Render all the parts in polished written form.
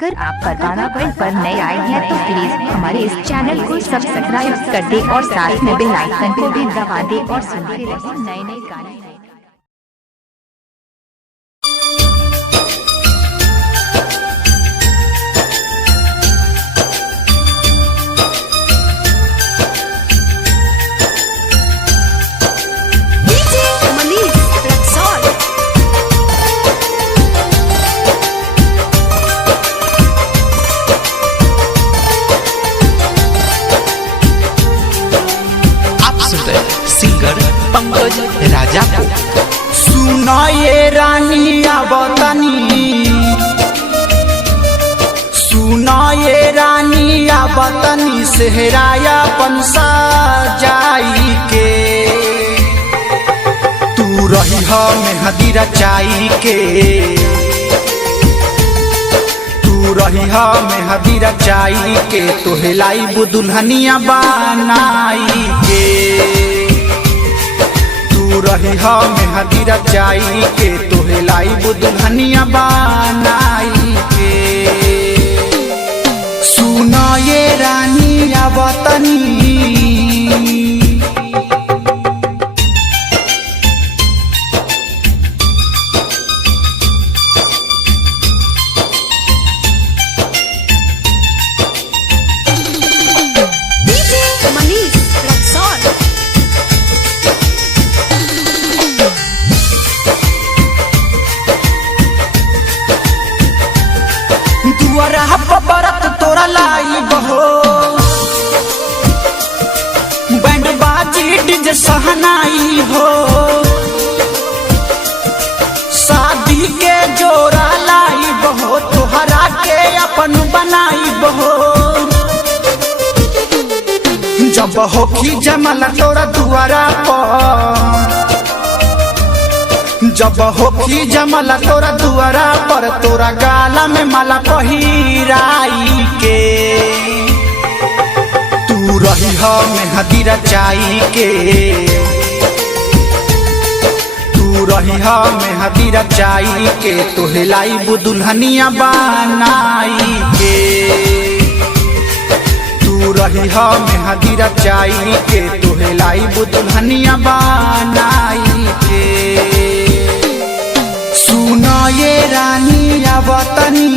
अगर आप परवाना वर्ल्ड पर नए आए हैं तो प्लीज हमारे इस चैनल को सब्सक्राइब कर दे और साथ में बेल आइकन को भी दबा दे और सुनते रहो नए नए गाने। सिंगर पंकज राजा को सुना ये रानी आवतनी, सुना ये रानी आवतनी सेहराया पंसा जाई के तू रही हो मेहंदी रचाई के, तू रही हो मेहंदी रचाई के तो हिलाई दुल्हनिया बनाई के, तू रही हो मेहंदी रचाई के तो हिलाई दुल्हनिया बनाई के। सुना ये रानी आवतनी, दुआरा बरत तोरा लाई बहो, बैंड बाजी डीजे सहनाई हो, शादी के जोरा लाई बहो तोहरा के अपन बनाई बहो, जब हो की जमला तोरा दुआरा पर, जब होखी जमला तोरा दुआरा पर तोरा गाला में माला पहिराई के तू रही हो मेहंदी रचाई के, तू रही हो मेहंदी रचाई के तो हिलाई दुल्हनिया बनाई के, तू रही हो मेहंदी रचाई के तो हिलाई दुल्हनिया बनाई के। सुना ये रानी आवतनी,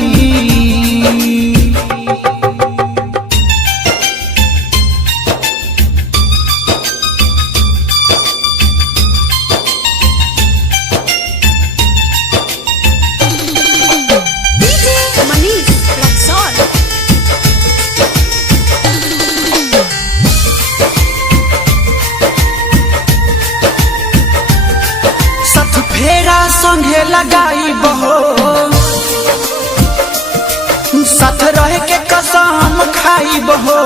फेरा संगे लगाई बहो, साथ रह के कसम खाई बहो,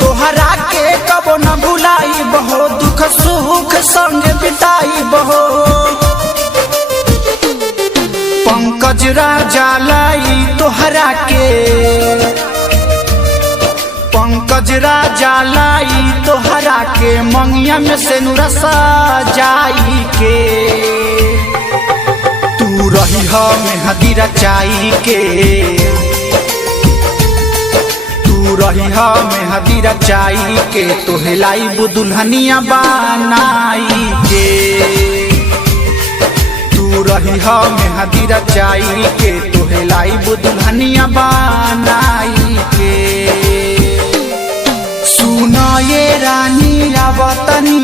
तोहरा के कबो न भुलाई बहो, दुख सुख संग बिताई बहो, पंकज राजा लाई तोहरा के, पंकज राजा लाई तोहरा के मंगिया में से नुरसा जाई के तू रही हो मेहंदी रचाई के, तू रही हो मेहंदी रचाई के तो हिलाई दुल्हनिया बनाई के, तू रही हो मेहंदी रचाई के तो हिलाई दुल्हनिया बनाई के। सुना ये रानी आवतनी,